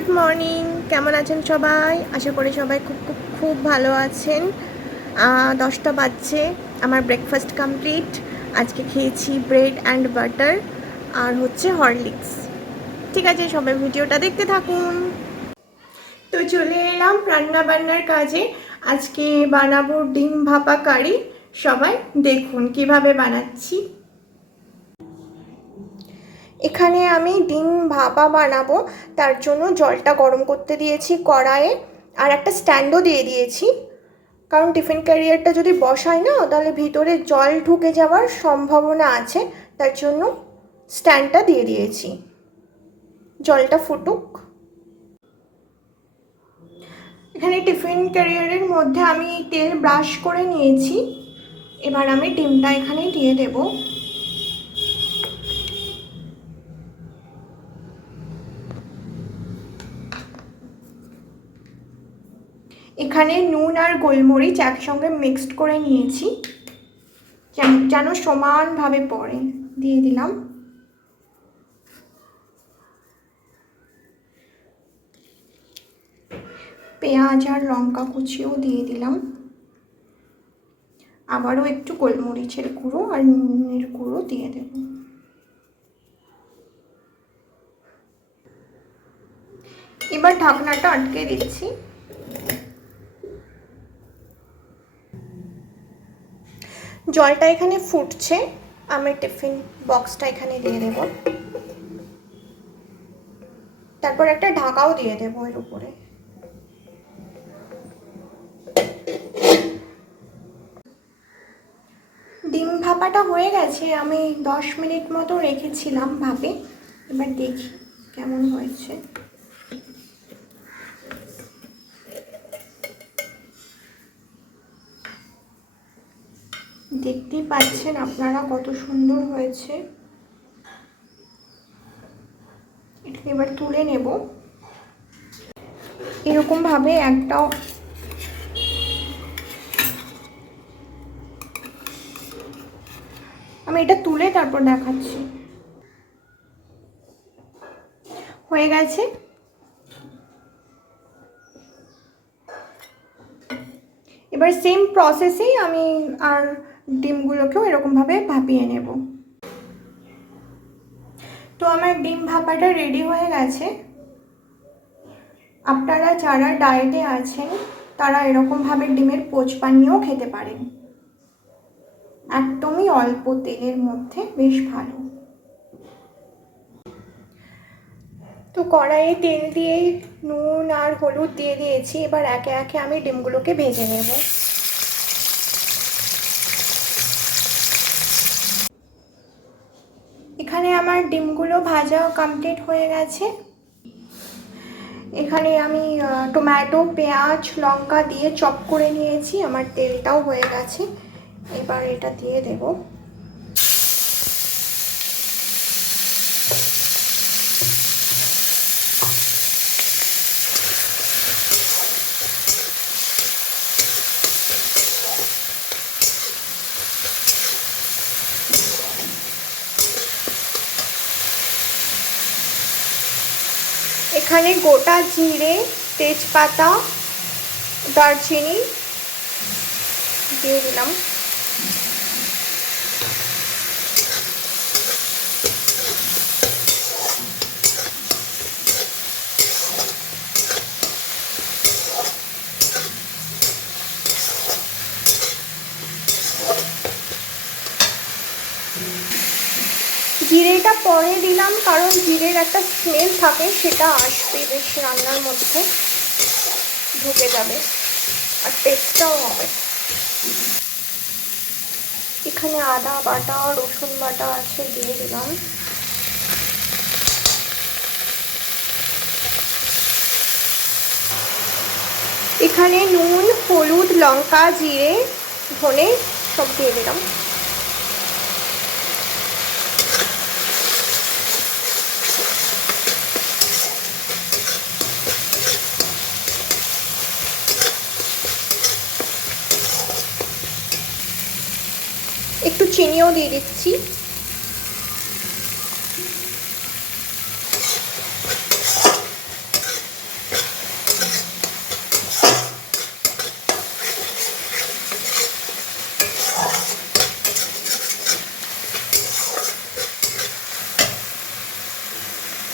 Good morning, কেমন আছেন সবাই? আশা করি সবাই খুব খুব খুব ভালো আছেন। 10টা বাজছে, আমার ব্রেকফাস্ট কমপ্লিট। আজকে খেয়েছি ব্রেড অ্যান্ড বাটার আর হচ্ছে হরলিক্স। ঠিক আছে, সবাই ভিডিওটা দেখতে থাকুন। তো চলে এলাম রান্না বান্নার কাজে। আজকে বানাবো ডিম ভাপা কারি। সবাই দেখুন কিভাবে বানাচ্ছি। এখানে আমি ডিম ভাপা বানাবো, তার জন্য জলটা গরম করতে দিয়েছি কড়াইয়ে, আর একটা স্ট্যান্ডও দিয়ে দিয়েছি। কারণ টিফিন ক্যারিয়ারটা যদি বসাই না, তাহলে ভিতরে জল ঢুকে যাওয়ার সম্ভাবনা আছে, তার জন্য স্ট্যান্ডটা দিয়ে দিয়েছি। জলটা ফুটুক। এখানে টিফিন ক্যারিয়ারের মধ্যে আমি তেল ব্রাশ করে নিয়েছি। এবার আমি ডিমটা এখানে দিয়ে দেবো। এখানে নুন আর গোলমরিচ একসঙ্গে মিক্সড করে নিয়েছি, যেন সমানভাবে পড়ে। দিয়ে দিলাম। পেঁয়াজ আর লঙ্কা কুচিও দিয়ে দিলাম। আবারও একটু গোলমরিচের গুঁড়ো আর নুনের গুঁড়ো দিয়ে দেব। এবার ঢাকনাটা আটকে দিচ্ছি। জলটা এখানে ফুটছে, আমি টিফিন বক্সটা এখানে দিয়ে দেব। তারপর একটা ঢাকাও দিয়ে দেব এর উপরে। ডিম ভাপাটা হয়ে গেছে, আমি 10 মিনিট মতো রেখেছিলাম ভাপে। এবার দেখি কেমন হয়েছে। দেখতেই পাচ্ছেন আপনারা কত সুন্দর হয়েছে। এটাকে এবার তুলে নেব। এরকম ভাবে একটা আমি এটা তুলে তারপর দেখাচ্ছি। হয়ে গেছে। এবার সেম প্রসেসেই আমি আর ডিমগুলোকেও এরকমভাবে ভাপিয়ে নেব। তো আমার ডিম ভাপাটা রেডি হয়ে গেছে। আপনারা যারা ডায়েটে আছেন তারা এরকমভাবে ডিমের পোচ বানিয়েও খেতে পারেন, একদমই অল্প তেলের মধ্যে, বেশ ভালো। তো কড়াইয়ে তেল দিয়ে নুন আর হলুদ দিয়ে দিয়েছি। এবার একে একে আমি ডিমগুলোকে ভেজে নেব। এখানে আমার ডিমগুলো ভাজা কমপ্লিট হয়ে গেছে। এখানে আমি টমেটো, পেঁয়াজ, লঙ্কা দিয়ে চপ করে নিয়েছি। আমার তেলটাও হয়ে গেছে। এবার এটা দিয়ে দেব। এখানে গোটা জিরে, তেজপাতা, দারচিনি দিয়ে দিলাম। জিরেটা পরে দিলাম, কারণ জিরের একটা স্মেল থাকে, সেটা আসবে বেশ, রান্নার মধ্যে ঢুকে যাবে আর টেস্টটাও হবে। এখানে আদা বাটা, রসুন বাটা আছে, দিয়ে দিলাম। এখানে নুন, হলুদ, লঙ্কা, জিরে, ধনে সব দিয়ে দিলাম। একটু চিনিও দিয়ে দিচ্ছি।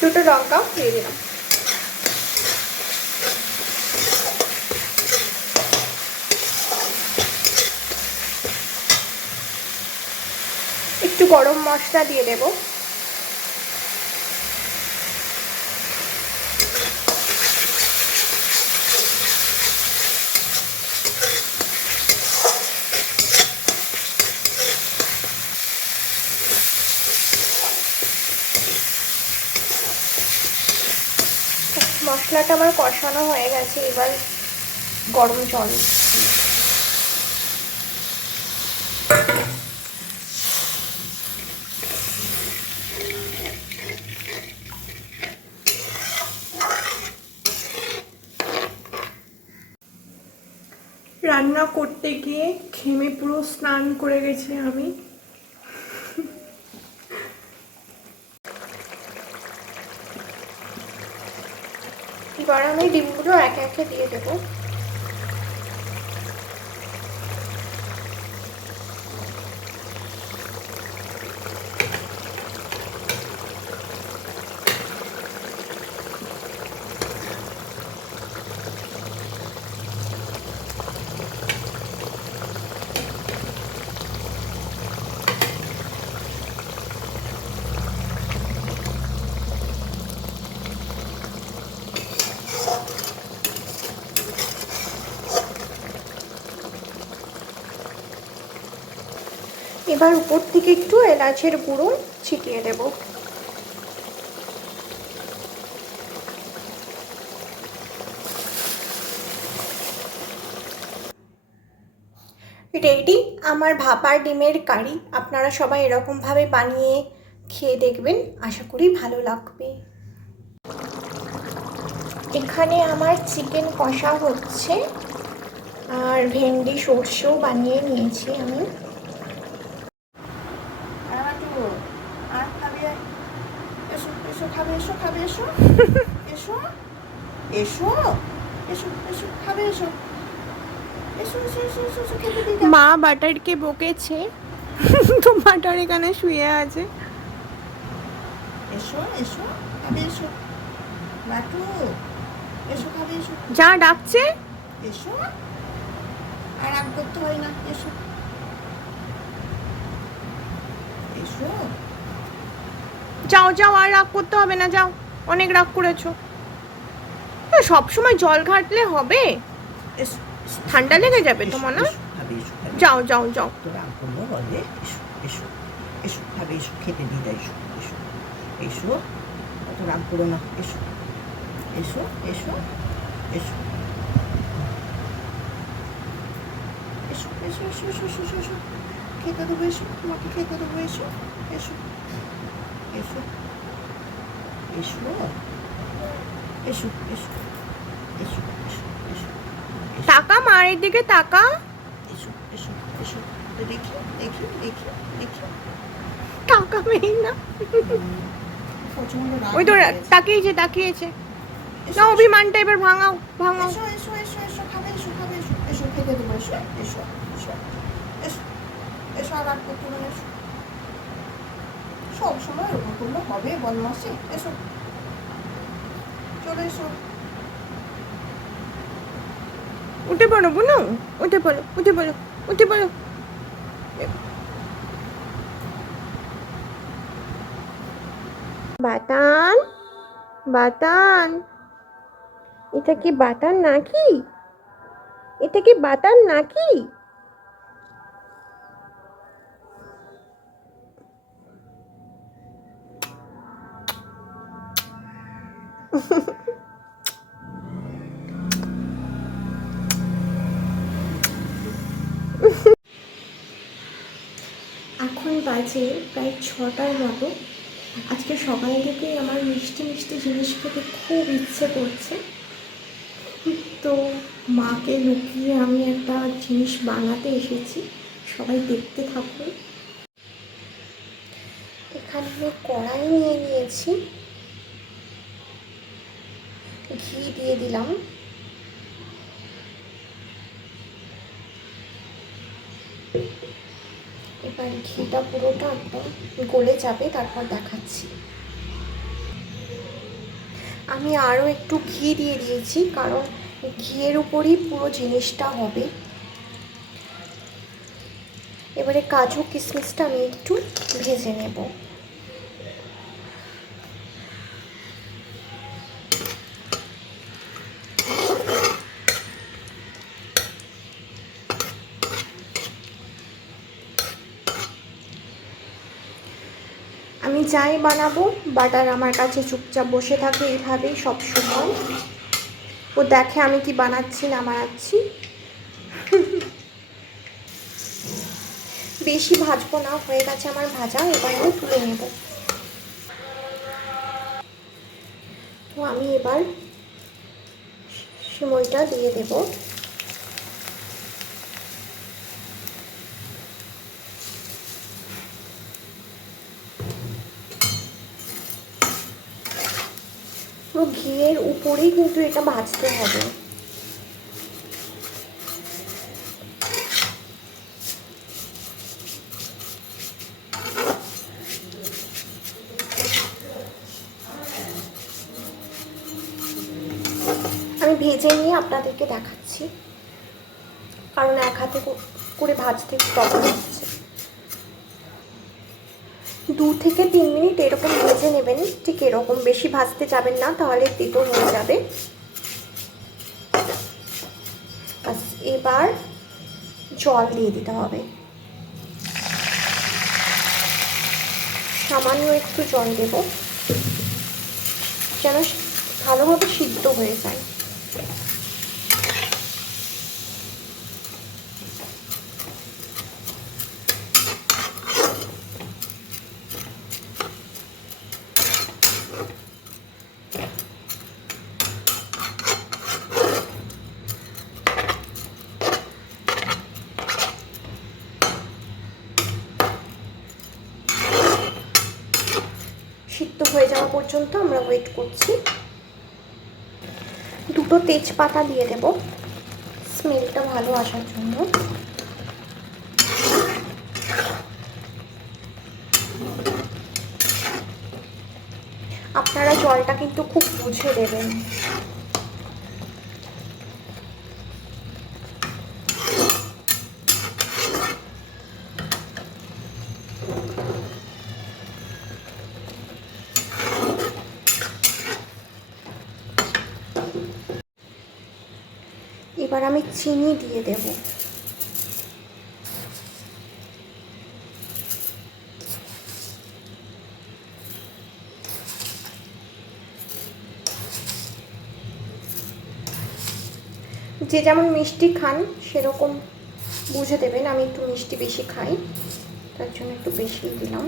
দুটো লঙ্কাও দিয়ে দিলাম। একটু গরম মশলা দিয়ে দেব। মশলাটা আমার কষানো হয়ে গেছে, এবার গরম জল। রান্না করতে গিয়ে ঘেমে পুরো স্নান করে গেছি আমি। এবার আমি ডিমগুলো একে একে দিয়ে দেবো। এবার উপর থেকে একটু এলাচের গুঁড়ো ছিটিয়ে দেব। রেডি আমার ভাপা ডিমের কারি। আপনারা সবাই এরকমভাবে বানিয়ে খেয়ে দেখবেন, আশা করি ভালো লাগবে। এখানে আমার চিকেন কষা হচ্ছে, আর ভেন্ডি সর্ষেও বানিয়ে নিয়েছি আমি। মা বাটারকে বকেছে তো বাটার এখানে শুয়ে আছে। যা ডাকছে, এসো। আর রাগ করতে হয় না, এসো এসো। যাও যাও, আর রাগ করতে হবে না, যাও, অনেক রাগ করেছো। সব সময় জল ঘাটলে হবে? ঠান্ডা লেগে যাবে তোমার না? যাও যাও যাও। তো রাগ করলো বলে এসো এসো এসো, খাবে এসো, খেতে দিয়ে দেয়, এসো এসো এসো, অত রাগ করো না, এসো এসো এসো এসো এসো এসো এসো এসো এসো এসো, খেতে দেবো, এসো, তোমাকে খেতে দেবো, এসো এসো এসো এসো এসো এসো এসো এসো এসো। তাকা, মায়ের দিকে তাকা। এসো এসো এসো, দেখি দেখি দেখি দেখি, তাকাবেই না। ওই তো তাকিয়েছে তাকিয়েছে। না, অভিমানটা এবার ভাঙাও ভাঙাও। এসো এসো এসো এসো, খাবে এসো, খাবে এসো, এসো খেতে দেবো, এসো এসো এসো এসো এসো, আর রাগ করতে হবে, এসো। সব সময় ওরকম করলে হবে বদমাসি? এসো, চলে এসো। উঠে পড়ো বুনু, উঠে পড়ো, উঠে পড়ো, উঠে পড়ো। বাতান বাতান, এটা কি বাতান নাকি? এটা কি বাতান নাকি? এখন বাজে প্রায় 6টার মতো। আজকে সকাল থেকেই আমার মিষ্টি মিষ্টি জিনিস খেতে খুব ইচ্ছে করছে, তো মাকে লুকিয়ে আমি একটা জিনিস বানাতে এসেছি, সবাই দেখতে থাকুন। এখানে আমি কড়াই নিয়ে নিয়েছি, ঘি দিয়ে দিলাম। এবার ঘিটা পুরোটা একদম গলে যাবে, তারপর দেখাচ্ছি। আমি আরও একটু ঘি দিয়ে দিয়েছি, কারণ ঘিয়ের উপরই পুরো জিনিসটা হবে। এবারে কাজু কিশমিশটা আমি একটু ভেজে নেব। আমি যাই বানাবো, বাটার আমার কাছে চুপচাপ বসে থাকে এইভাবেই সবসময়। ও দেখে আমি কি বানাচ্ছি না বানাচ্ছি। বেশি ভাজবো না, হয়ে গেছে আমার ভাজা, এবার আমি তুলে নেব। তো আমি এবার সিমইটা দিয়ে দেব। তো ঘিয়ের উপরেই কিন্তু এটা ভাজতে হবে। আমি ভেজে নিয়ে আপনাদেরকে দেখাচ্ছি, কারণ এক হাতে করে ভাজতে প্রবলেম হচ্ছে। 2 থেকে 3 মিনিট এরকম ভেজে নেবেন, ঠিক এরকম, বেশি ভাজতে যাবেন না, তাহলে তেতো হয়ে যাবে। বাস, এবার জল দিয়ে দিতে হবে, সামান্য একটু জল দেব, যেন ভালোভাবে সিদ্ধ হয়ে যায়। সিদ্ধ হয়ে যাওয়া পর্যন্ত আমরা ওয়েট করছি। 2টো তেজপাতা দিয়ে দেব স্মেলটা ভালো আসার জন্য। আপনারা জলটা কিন্তু খুব বুঝে দেবেন। এবার আমি চিনি দিয়ে দেব। যে যেমন মিষ্টি খান সেরকম বুঝে দেবেন। আমি একটু মিষ্টি বেশি খাই, তার জন্য একটু বেশি দিলাম।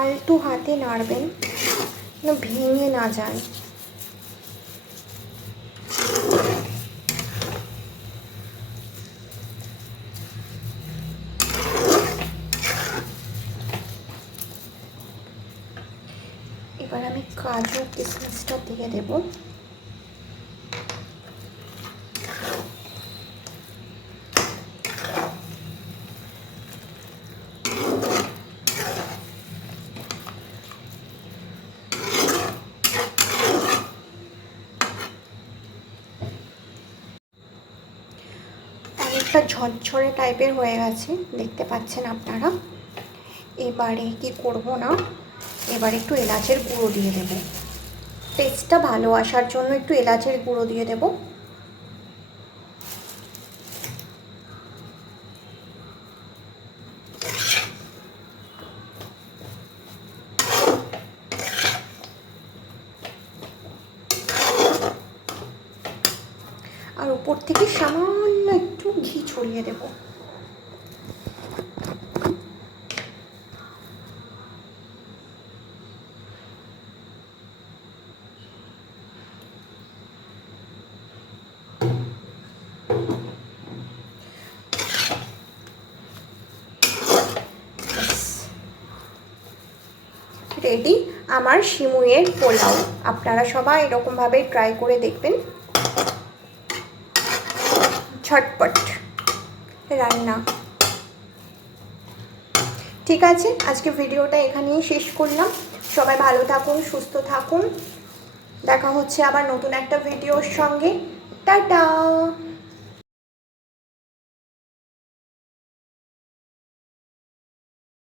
আলতো হাতে নাড়বেন, ভেঙে না যায়। এবার আমি কাজু কিশমিশটা দিয়ে দেব। অনেকটা ঝরঝরে টাইপের হয়ে গেছে, দেখতে পাচ্ছেন আপনারা। এবারে কি করব না, এবার একটু এলাচের গুঁড়ো দিয়ে দেব। টেস্টটা ভালো আসার জন্য একটু এলাচের গুঁড়ো দিয়ে দেব। আর উপর থেকে সামান্য একটু ঘি ছড়িয়ে দেব। রেডি আমার সিমুইয়ের পোলাও। আপনারা সবাই এরকমভাবে ট্রাই করে দেখবেন। ঝটপট রান্না। ঠিক ঠিক আছে, আজকে ভিডিওটা এখানেই শেষ করলাম। সবাই ভালো থাকুন, সুস্থ থাকুন। দেখা হচ্ছে আবার নতুন একটা ভিডিওর সঙ্গে। টাটা।